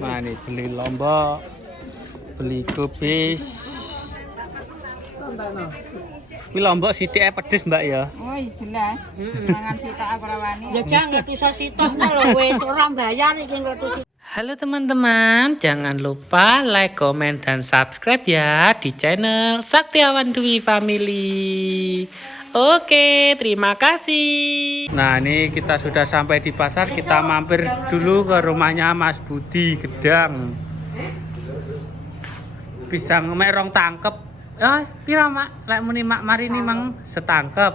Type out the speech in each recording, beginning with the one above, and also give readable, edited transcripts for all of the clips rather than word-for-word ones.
Nah nih beli lombok, beli kubis. Ini lombok sithike pedes mbak ya? Oh iya jelas. Mangan sitok aku ora wani. Ya jangan tuh sitokno lho wis ora bayar iki ngletus. Halo teman-teman, jangan lupa like, komen, dan subscribe ya di channel Saktiawan Dwi Family. Oke, terima kasih. Nah ini kita sudah sampai di pasar, kita mampir dulu ke rumahnya Mas Budi Gedang. Pisang merong tangkep. Pira mak? Lek muni mak mari ini mang setangkep.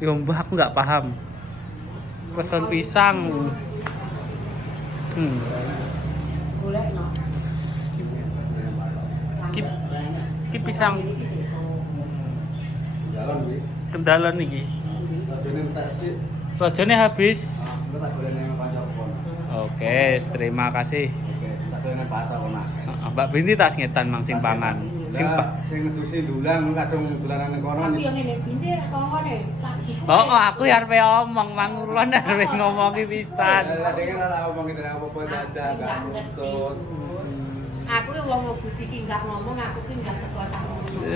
Yo mbah aku nggak paham. Pesen pisang. Ki pisang kendalan iki. Rajane habis. Oke, terima kasih. Mbak Binti tas ngetan mang simpangan. Sing ngedusi dulang kadung dolanan ning kono. Tapi yang ngene Binti kongkone tak diku. Aku ya arep omong mang ulun arep ngomongi pisan. Lah dhewe ora omong ngene apa-apa dadak gak nutut. Aku ki wong Budi ki gak ngomong, aku ki gak teko sak ngomong.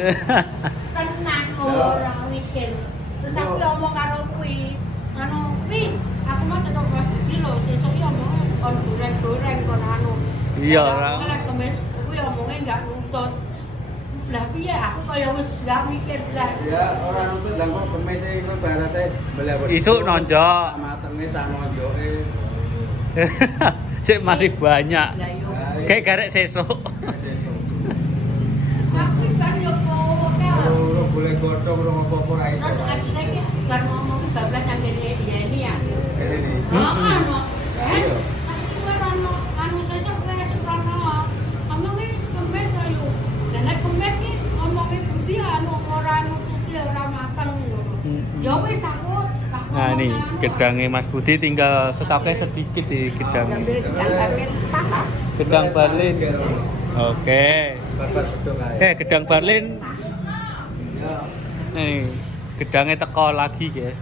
Tenang ora mikir. Terus aku ngomong karo kuwi, anu, "Wi, aku mau tetep Mas Budi lho, sesuk ki omong kon goreng-goreng kon anu." Iya ora. Kemis kuwi omongnya gak nutut. Lah piye aku kaya wis gak mikir lah. Ya ora nutut lah kok kemis iku barate mbelewet. Isuk nonjok. Matenge sak nonjoke. Sik masih banyak. Lah yo. Kayak garek sesuk. Aku kan yo kok. Ora boleh godhong ora apa-apa ora iso. Terus akhirnya ki kan ngomong bablas nang kene ya ini ya. Kene iki. Anu. Iya. Anu sesuk wis rono. Omongi kemis ayo. Nek kemis ki omongi Budi anu ora nututi ora mateng ngono. Ya wis aku. Nah nih gedangnya Mas Budi tinggal stoknya sedikit di gedang. Gedang Berlin. Oke. Oke gedang Berlin. Nih gedangnya teko lagi guys.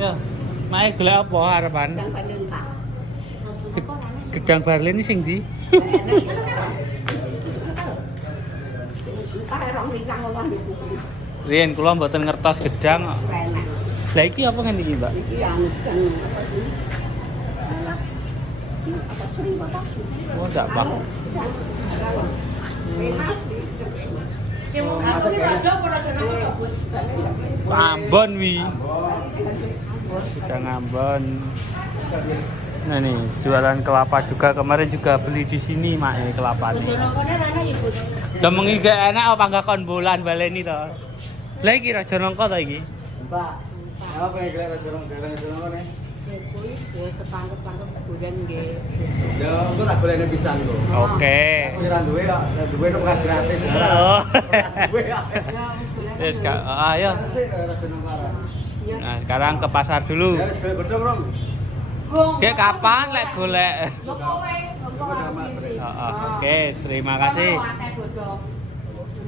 Ya, mae golek apa harapan? Gedang Berlin ini sing ndi? Riyen kula mboten ngertos gedang. Lah iki apa ngene iki, Mbak? Iki anu kan Oh, enggak Pak. Ambon wi. Gedang Ambon. Nah nih, jualan kelapa juga kemarin juga beli di sini mak ini kelapa nih. Udah mengiga enak apa enggak kon bulan baleni to? Lah iki raja nongko to iki? Mbak. Apa yang kira jorong-jorong ne? kuwi ya ketangkep-tangkep goreng nggih. Ya, engko tak golekne pisan kok. Oke. Aku ora duwe kok, duwe nek ora gratis. Oh. Duwe kok. Wes Kak, ayo. Nah, sekarang ke pasar dulu. Ya wis golek godhong, Rom. Kayak kapan lek golek? Yo kowe, Oke, terima kasih.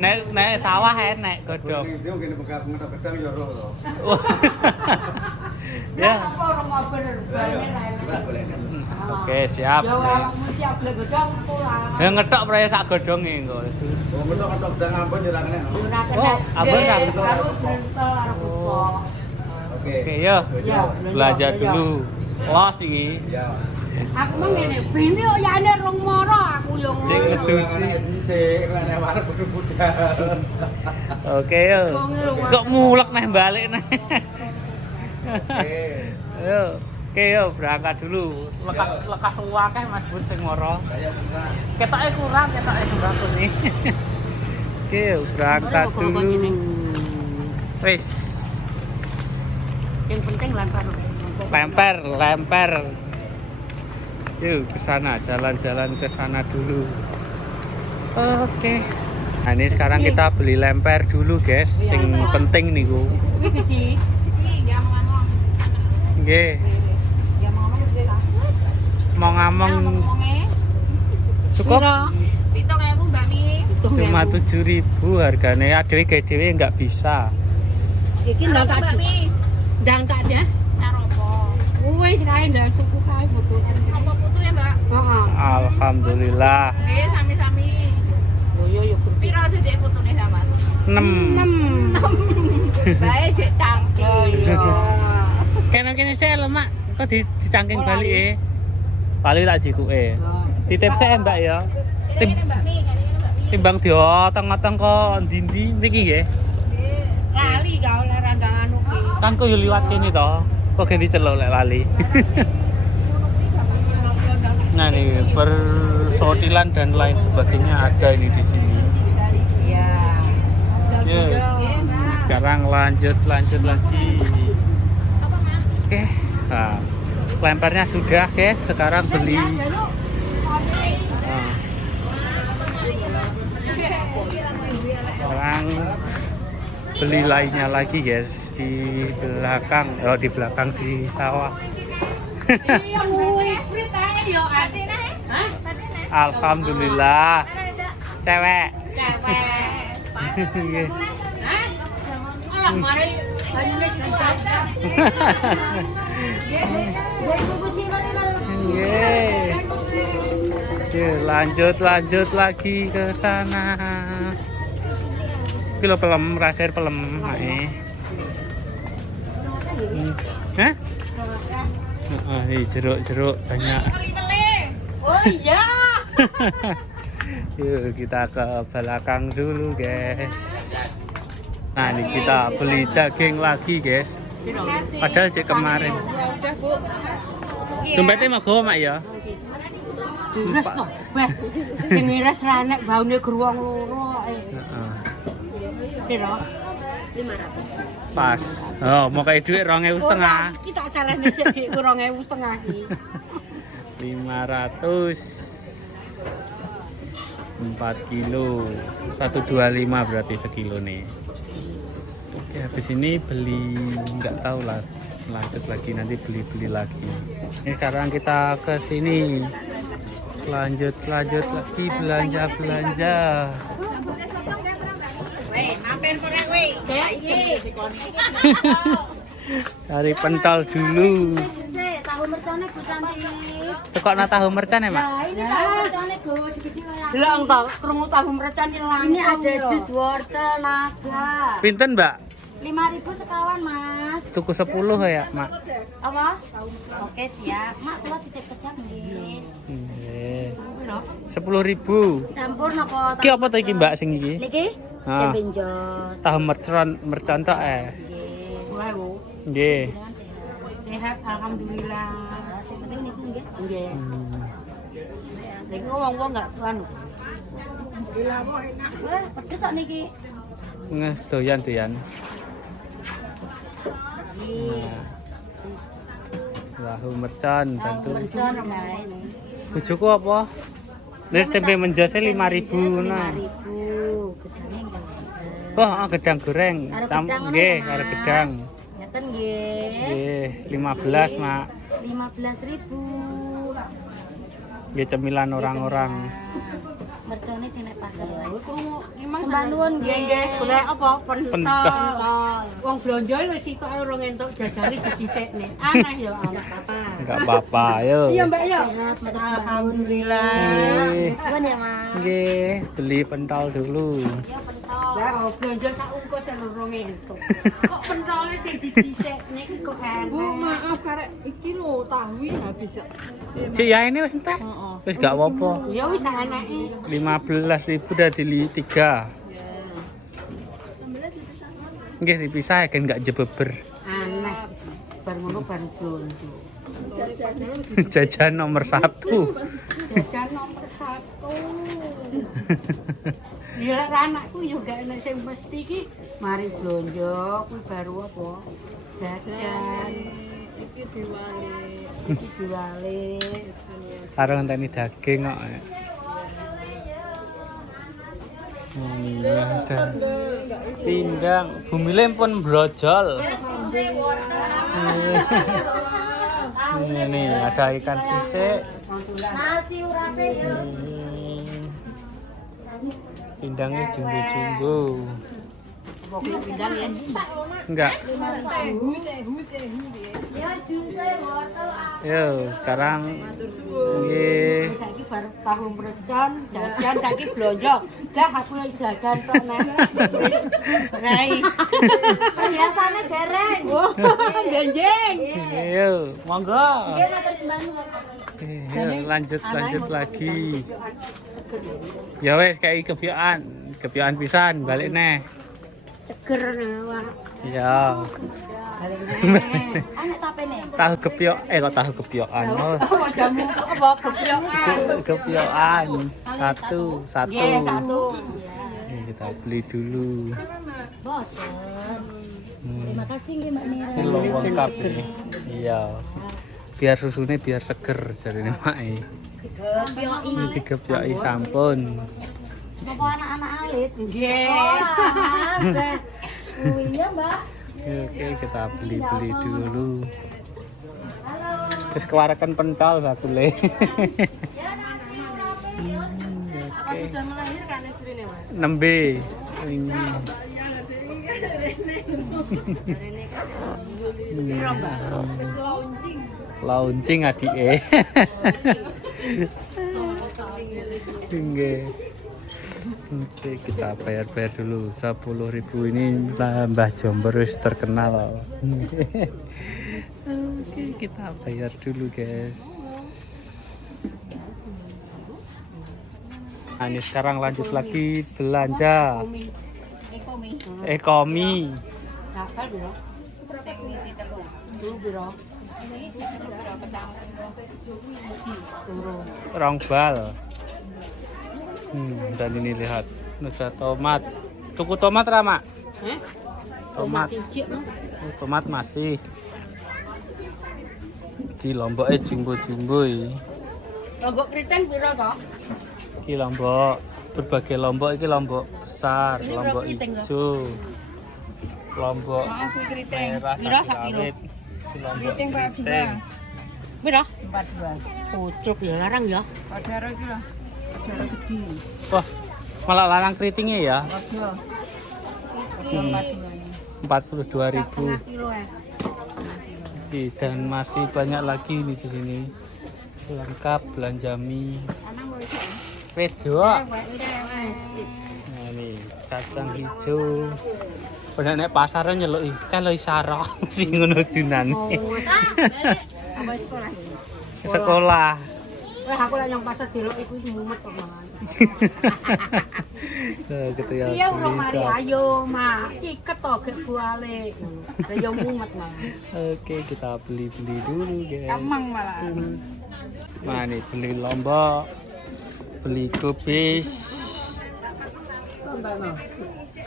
Nek sawah enek godhong. Ini dia ngene pegat gedang ya roh to. Ya. Apa orang ngobrol Oke, siap. Ya ora siap le godhong ora. Ya ngetok praya sak godhonge engko. Oh, metok-metok gedang Ambon ya ora kena. Ora kena. Ambon ra betul. Karo bentol karo buko. Oke. Oke, yo. Ya, Belajar dulu. Los iki. Ya. Aku mah ngene, Binti kok ya ane rong moro aku yo Sing ngono. ngedusi. Dhisik nek warep budal. Oke, yo. Kok mulek neh balik neh. Oke. Ayo. Oke, yo berangkat dulu. Lekas akeh Mas Bun sing moro. Ketoke kurang nih. Oke, yo berangkat dulu. Wis. Yang penting Lempar. Yuk ke sana, jalan-jalan ke sana dulu. Oke. Nah, ini sekarang kita beli lemper dulu, guys. Sing penting niku. Iki gede. Iki ya ngomong. Nggih. Ya ngomong gede lah. Mau ngamong cukup? 7.000 Mbak Mi. Cuma 7.000 harganya. Adewe gawe dhewe nggak bisa. Iki ndang tak ndang tak ya. Karo apa? Wis kae ndang cukup kae. Alhamdulillah. Nggih, sami-sami. Oh iya ya guru. Piro sithik putune sampean? 6. Bae jek cantik. Oh iya. Kene sik lho, Mak. Kok dicangking balik Bali tak jikuke. Titip sik Mbak ya. Ini Mbak Mi, ini Mbak Mi. Timbang diotong-otong kok ndi-ndi mriki nggih. Lali kau oleh randang anu ki. Kan kok yo liwat kene to. Kok ganti celuk lek lali. Nah nih persotilan dan lain sebagainya ada ini di sini. Iya. Yes. Sekarang lanjut lagi. Oke. Nah, lemparnya sudah guys. Sekarang beli. Nah. Sekarang beli lainnya lagi guys di belakang. Oh di belakang di sawah. Iya murid ae yo adine. Hah? Alhamdulillah. Cewek. Cewek. Hah? Alah mari banyune dibaca. Lanjut lagi ke sana. Kilo pelem, rasir pelem, Hah? Ini jeruk banyak. Oh iya. Yuk kita ke belakang dulu guys. Nah ini kita beli daging lagi guys. Padahal cek kemarin. Udah, Bu. Dompetnya mau gue mak ya? Dures toh, weh. Sing ngiris ranek baune gruwong loro ae. Piro? 500. Pas. Oh mau kayak duit 2.500. Kita salah mesek dik 2.500 iki. 500 4 kilo 125 berarti sekilo nih. Oke habis ini beli nggak tahu lah, lanjut lagi nanti beli lagi. Ini sekarang kita ke sini lanjut lagi belanja Weh, mampir korek weh. cari pentol dulu. Tahu mercone Bu Cantik. Tekokno tahu mercon ya mak? Nah, ini tahu mercone go segede kayak. Delok engko krungu tahu mercon langsung. Ini ada jus wortel naga. Pinten mbak? 5.000 sekawan, Mas. Tuku 10 ya mak? Apa? Oke, siap. Mak, kula titip kecap nggih. Nggih. Piro? 10.000. Campur napa? Iki apa to iki mbak sing iki? Niki? Ah. Tempe jos. Tahu mercon tok Nggih. Wae, Bu. Nggih. Sehat alhamdulillah. Sing penting niku nggih. Nggih. Nek wong-wong enggak anu. Wah, pedes kok niki. Nggih, doyan. Nggih. Tahu mercon Tahu bantu. mercon, guys. Bojoku apa? Wis tempe menjose 5.000 nah. 5.000. Gedane nggih. Oh, gedang goreng. Karo gedang ngono Nggih, ya, karo Mas. gedang. Ngeten nggih. Nggih, 15, Mak. 15.000. Nggih cemilan orang-orang. Mercone sing nek pasar wae. Krungu Sembah nuwun nggih. Golek apa? Pentol. Pentol. Wong blonjo wis sitok ora entuk jajare disisikne. Aneh ya enggak apa-apa. Enggak apa-apa, ayo. Iya, Mbak ya. Sehat, matur suwun. Alhamdulillah. Nggih. Suwun ya, Mas. Nggih, beli pentol dulu. Ya pentol. Lah oh, blonjo sak ungkus ora entuk. Kok pentole sing disisikne kok enak. Bu, maaf karek iki lho tahu habis ya. Cik ya ini wis entek. Wis gak apa-apa. Ya wis anake. 15.000 dari 3. Nggih dipisah kan enggak jebeber. Aneh. Bar ngono bar blonjo. Jajan nomor 1. Jajan nomor 1. Ya anakku juga enak sing mesti iki mari blonjo kuwi baru apa? Jajan. Iki diwali. Iki diwale. Karo ngenteni daging kok. Oh, iya, ada pindang. Bumile pun brojol. Ini ada ikan sisik. Nasi urape. Pindangnya jumbo-jumbo. Pokoknya pindang ya. Enggak. Tehu dia. Ya jumpe wortel Yo, sekarang nggih. Saiki bar tahu mrecon, jajan saiki blonjo. Dah aku lagi jajan tok nang. Rai. biasane dereng. Oh, benjing. Yo, monggo. Nggih matur sembah. Yo, lanjut lagi. Ya wes kayak kepiokan pisan balik neh. Seger wah. Iya. Balik neh. Anek tapene. Tahu kepiok kok tahu kepiokan. Oh, Oh, jamu apa kepiokan. kepiokan. Satu. Nggih, satu. Ini kita beli dulu. Boten. Terima kasih nggih Mbak Nira. Ini lengkap ini. Iya. Biar susunya biar seger jarine Mae. Kepioki. Ini dikepioki sampun. Napa anak-anak alit? Nggih. Oh iya Mbak. Oke, kita beli dulu. Terus kewarakan pentol bakule. Apa sudah melahirkan istrinya, Mas? Nembe. Ini. Launching adike. Nggih. Oke, kita bayar dulu 10.000 ini Mbah Jomber wis terkenal. Oke, kita bayar dulu, guys. Nah, ini sekarang lanjut lagi belanja. Ekomi. Apa biro? Telu biro. Rong bal. Dan ini lihat, ada tomat. Tuku tomat Rama? Tomat. Tomat masih. Di lomboknya jumbo-jumbo iki. Lombok keriting piro kok? Iki lombok, berbagai lombok, iki lombok besar, Ini lombok berapa keriting, hijau, lombok Maaf keriting. merah Piro sapi sak kilo? rawit, iki lombok Keriting keriting. Piro? 42. Pucuk ya larang ya. 42 kilo. Wah, malah larang keritingnya ya, 42.000. Kilo ya. Dan masih banyak lagi nih di sini. Lengkap belanja mie. Wedok. Nah ini kacang hijau. Pada nek pasaran nyeluk kalau isarok sing ngono junane. Apa sekolah? Sekolah. Wah, aku lek nang pasar delok iku mumet kok mangan. Gitu ya. Iya urung mari ayo, Mak. Iket to gek buale. Lah yo mumet mangan. Oke, kita beli-beli dulu, guys. Kamang malah. Nah, nih beli lombok. Beli kubis.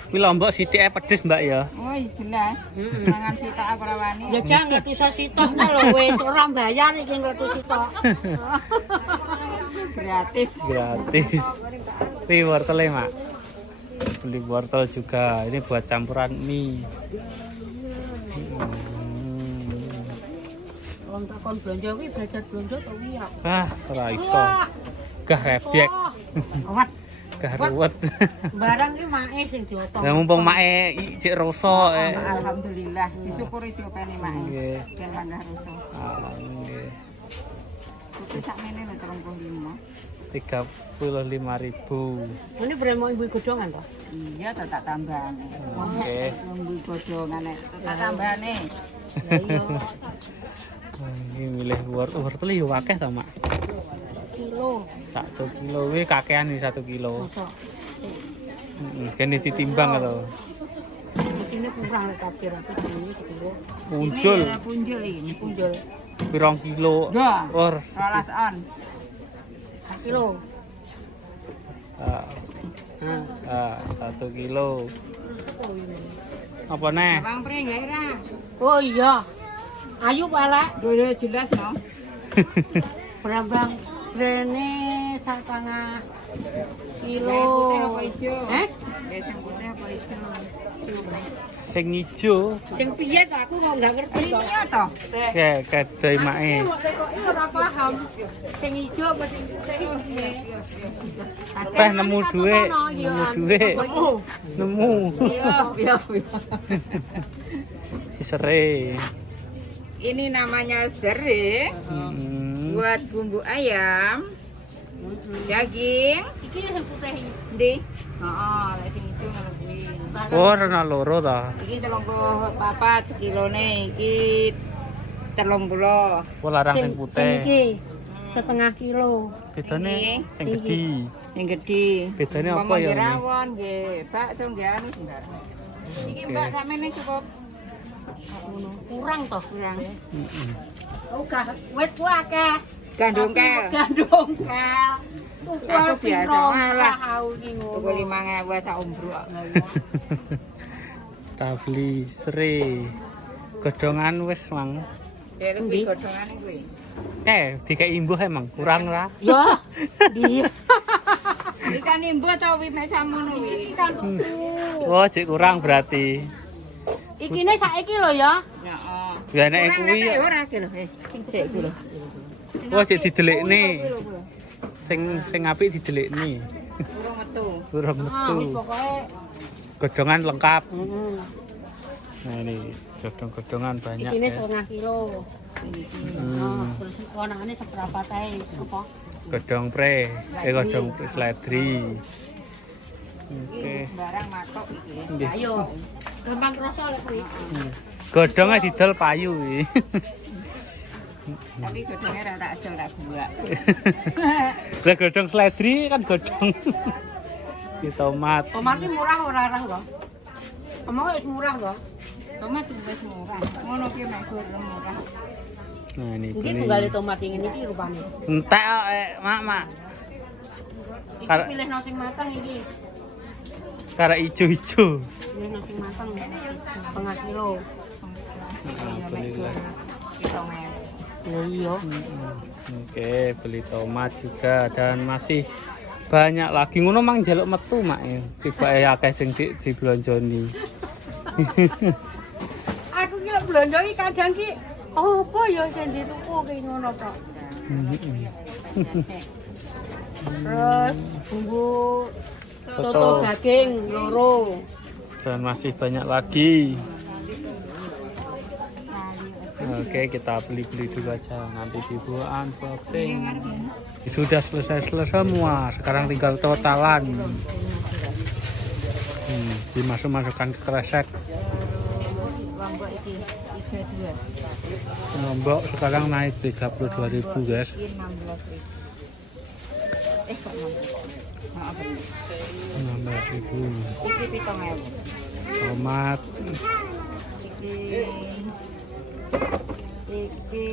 Kuwi lombok sithike pedes, Mbak ya. Oh, jelas. Mangan sitok aku ora wani. Ya jangan ngerti sitok lho wis ora bayar iki ngerti sitok. Gratis. Gratis. Ini wortelnya, Mak. Beli wortel juga. Ini buat campuran mie. Wong takon blonjo kuwi belajar blonjo to kuwi ya. Ah, ora iso. Gah rebek. Awat. Gah ruwet. Barang ki mae sing diotong. Lah mumpung mae sik rasa Alhamdulillah disyukuri diopeni mae. Nggih. Ben manggah rasa. Nggih. Kuwi sakmene lho 35. 35.000. Ini bremo ibu godongan toh? Iya, tak tambahane. Oke. Ibu godongan tak tambahane. Ini milih wortel yo akeh ta, Mak? Kilo. 1 kilo kuwi kakean iki 1 kilo. Mosok. Kene ditimbang lho. Ini kurang lek kafir aku ini kilo. Punjul. Punjul ini, punjul. Pirang kilo. Dah. Or. 12 on. Kilo. Ah, 1 kilo. Apa neh? Bang pring ya ora? Oh iya. Ayo palek. Dulu jelas no. Berambang Rene 1,5 kilo. Yang putih apa hijau? Sing ijo Sing piye kok aku kok nggak ngerti kok. Iya toh. kayak doi mae. Kok ora paham. Sing ijo apa sing putih iki piye? Teh nemu duit, nemu. Iya. Sere. Ini namanya serai buat bumbu ayam, daging, Iki sing putih iki. di. Heeh, lek sing ijo ngono kuwi. Oh, rena loro ta. Iki 34 sekilone, iki 30. Oh, larang sing Sing putih. iki 1,5 kilo. Bedane sing gedhi. Yang gede. Bedane apa ya, Nggih ini? rawon, nggih bakso, nggih anu sebentar. Iki Mbak sampeyan cukup Kurang toh. kurang. Heeh. Oh, wis ku akeh. Gandung kel. Gandung kel. Aku biasa malah. Iki Tuku ngono. 5.000 sak ombrok. Tafli sere. Godhongan wis mang. Dek kuwi godhongane kuwi. Dikek imbuh emang kurang ra. Ya. Iya. Ikan imbu atau wi mek samono wi. Iki kan tuku. Oh, sik kurang berarti. Ikine saiki lho ya. Heeh. Ya nek kuwi ora iki lho. Sik iki lho. oh sik didelikne. Sing apik didelikne. Urung metu. Urung Ah, metu. wis pokoke. Godhongan lengkap. Heeh. Nah ini godhong-godhongan banyak Ikine ya. 1,5 kilo. Hmm. Terus warnane seberapa tae apa? Godhong pre, godhong seledri. Iki Oke. barang matok iki. Nggih. Ayo. Gampang kroso lek kuwi. Godhongnya didol payu iki. Tapi godhongnya ora tak adol tak buak. Lah godhong seledri kan godhong. Di tomat. Tomat ki murah ora arang lho. Omong wis murah lho. Tomat wis murah. Ngono ki mek goreng murah. Nah ini Iki kuning. tunggale tomat ini iki rupane. Entek kok, mak. Iki Kar- pilih nang sing matang iki. Karena ijo-ijo. Pilih nang sing matang 1,5 kilo. Alhamdulillah. Kita mek. Ya iya. Oke, beli tomat juga dan masih banyak lagi ngono mang njaluk metu mak ya. Tiba akeh sing diblonjoni. Aku ki lek blonjo iki kadang ki apa ya sing dituku ki ngono tok. Terus bumbu Soto. soto daging loro. Dan masih banyak lagi. Oke, kita beli-beli dulu aja. Nanti dibuat unboxing. Sudah selesai semua. Sekarang tinggal totalan. Dimasuk-masukkan ke kresek. Lombok iki 32. Lombok sekarang naik 32.000 guys. Iki 16.000. Kok 16. Heeh bener. 16.000. Iki 7.000. Tomat. Iki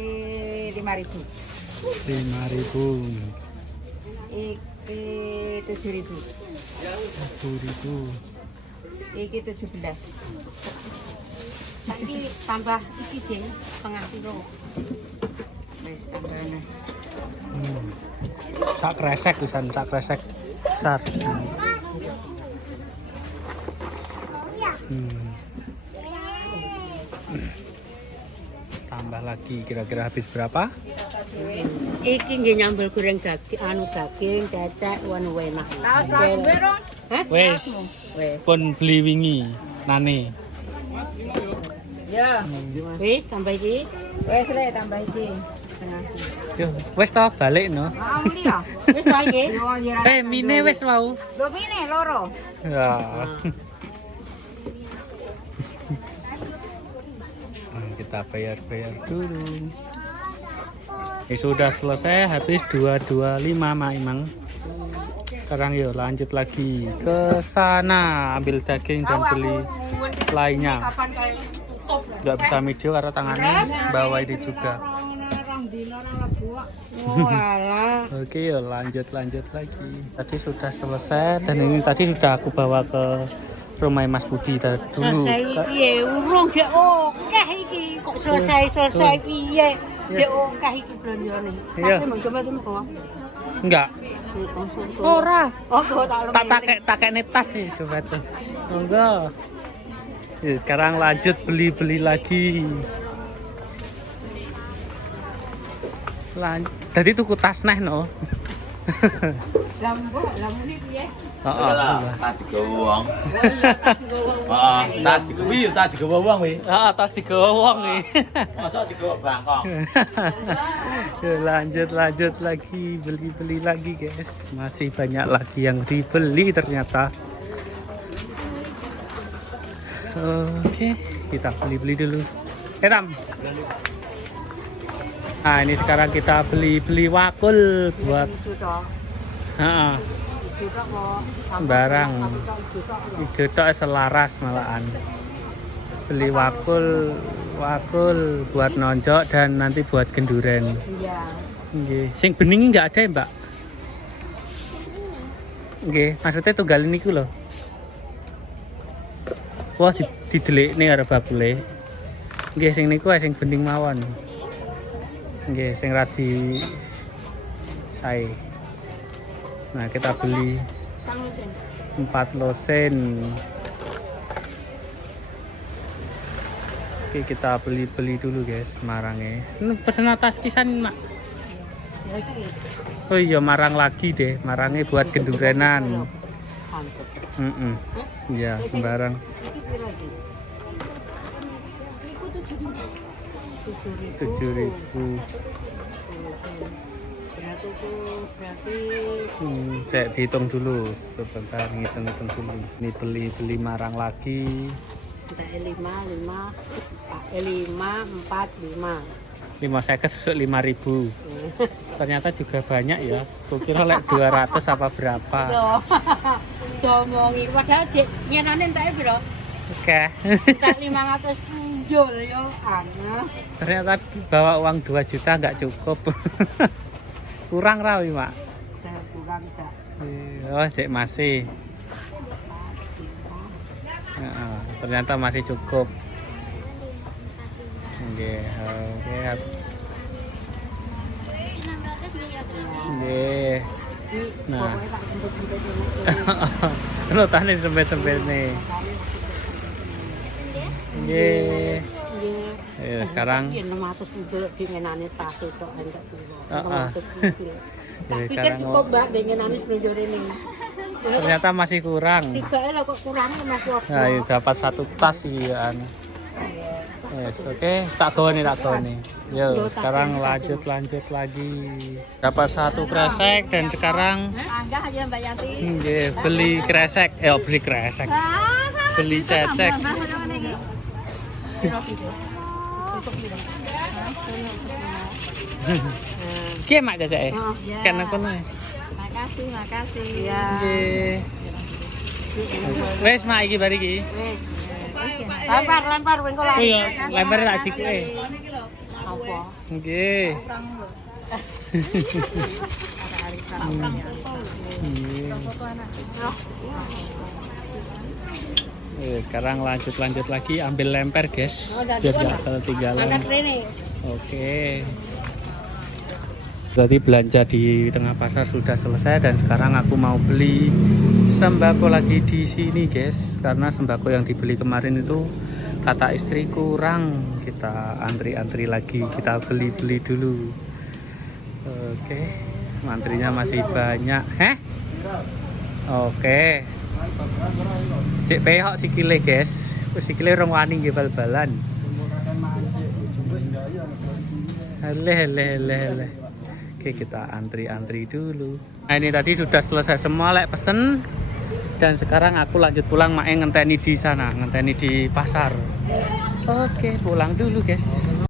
5.000. 5.000. Iki 7.000. 7.000. Iki 17. Saiki tambah iki sing 1,5 kilo. Wis tambahane. Sak kresek pisan, sak kresek besar. Tambah lagi kira-kira habis berapa? Iki nggih nyambel goreng daging, cecek, wanu enak. Tahu selawe rong? Hah? Wes, Wes. pun beli wingi nane. Ya. Wis sampai iki. Wes rek tambah iki. Setengah iki. Yo, wes toh balik no. Ah, muli ya. Wis saiki. Mine wes mau. Lho mine loro. Ya. Kita bayar-bayar dulu. Ini sudah selesai habis 225 Emang. Sekarang yuk lanjut lagi ke sana ambil daging dan beli lainnya. Kapan kayak tutup. Nggak bisa video karena tangannya bawa ini juga. Rong dino ora lebuak. Walah. Oke yuk lanjut lagi. Tadi sudah selesai dan ini tadi sudah aku bawa ke rumah Mas Budi dulu. Selesai piye? Urung gek akeh iki. Kok selesai piye? Cek akeh iki belanjane. Iya. Tapi mau coba tuh kok. Enggak. Ora. Oh, kok tak Tak kayak tas sih coba tuh. Monggo. Ya, sekarang lanjut beli lagi. Tadi tuku tas neh no. Lamune piye? Heeh. Tas digawa wong. Tas digawa wong wi. Heeh, tas digawa wong iki. Masa digawa bangkok. Ya, lanjut lagi beli lagi guys. Masih banyak lagi yang dibeli ternyata. Oke, kita beli dulu. Tam. Nah, ini sekarang kita beli wakul buat heeh. Barang hijau tok selaras malahan. Beli wakul buat nonjok dan nanti buat genduren. Iya. Nggih. Sing bening enggak ada ya, Mbak? Nggih, maksudnya tunggal niku lho. Wah, didelikne karo bakule. Nggih, sing niku sing bening mawon. Nggih, sing radi sae. Nah, kita beli 4 losen. Oke, kita beli dulu guys marangnya. Ini pesen atas kisan, Mak. Oh iya, marang lagi deh. Marangnya buat gendurenan. Iya, sembarang. 7.000. Saya dihitung dulu, sebentar ngitung dulu. Ini beli marang lagi. Kita 5, 4, 5. 5 susuk 5.000. Ternyata juga banyak ya. Kukira lek 200 apa berapa. Ngomongi padahal dik nyenane entek piro? Oke. Tak 500 punjul yo aneh. Ternyata bawa uang 2 juta nggak cukup. Kurang rawi, Mak. Kurang tak. Oh, cek masih. Nah, ternyata masih cukup. Oke. Nah. Lo tani sempit nih. Nggih. Ya, sekarang 600 punjul dingenane tas itu entek piro. Jadi Pikir sekarang cukup Mbak dingenane punjul ini. ternyata masih kurang. Tibae lah kok kurangnya Mas Wak. Nah, ya, dapat 1 tas iya. Yes, oke, tak gawa nih. Yo, sekarang lanjut lagi. Dapat 1 kresek dan sekarang Anggah aja Mbak Yanti. nggih, beli kresek. Beli cecek. Ki mak ceceke? Kan kono. Makasih. Ya. Nggih. Wes mak iki bar iki. Lempar wing kok Oh iya, lempar tak dikuke. Apa? Nggih. Sekarang lanjut lagi ambil lemper guys, biar nggak ketinggalan. Oke. Berarti belanja di tengah pasar sudah selesai dan sekarang aku mau beli sembako lagi di sini guys, karena sembako yang dibeli kemarin itu kata istri kurang, kita antri lagi, kita beli dulu. Oke, antrinya masih banyak. Oke. Sik pehok sikile guys, sikile rong wani nggih bal-balan. Leh. Oke, kita antri dulu. Nah, ini tadi sudah selesai semua lek pesen. Dan sekarang aku lanjut pulang, mak ngenteni di sana, ngenteni di pasar. Oke, pulang dulu guys.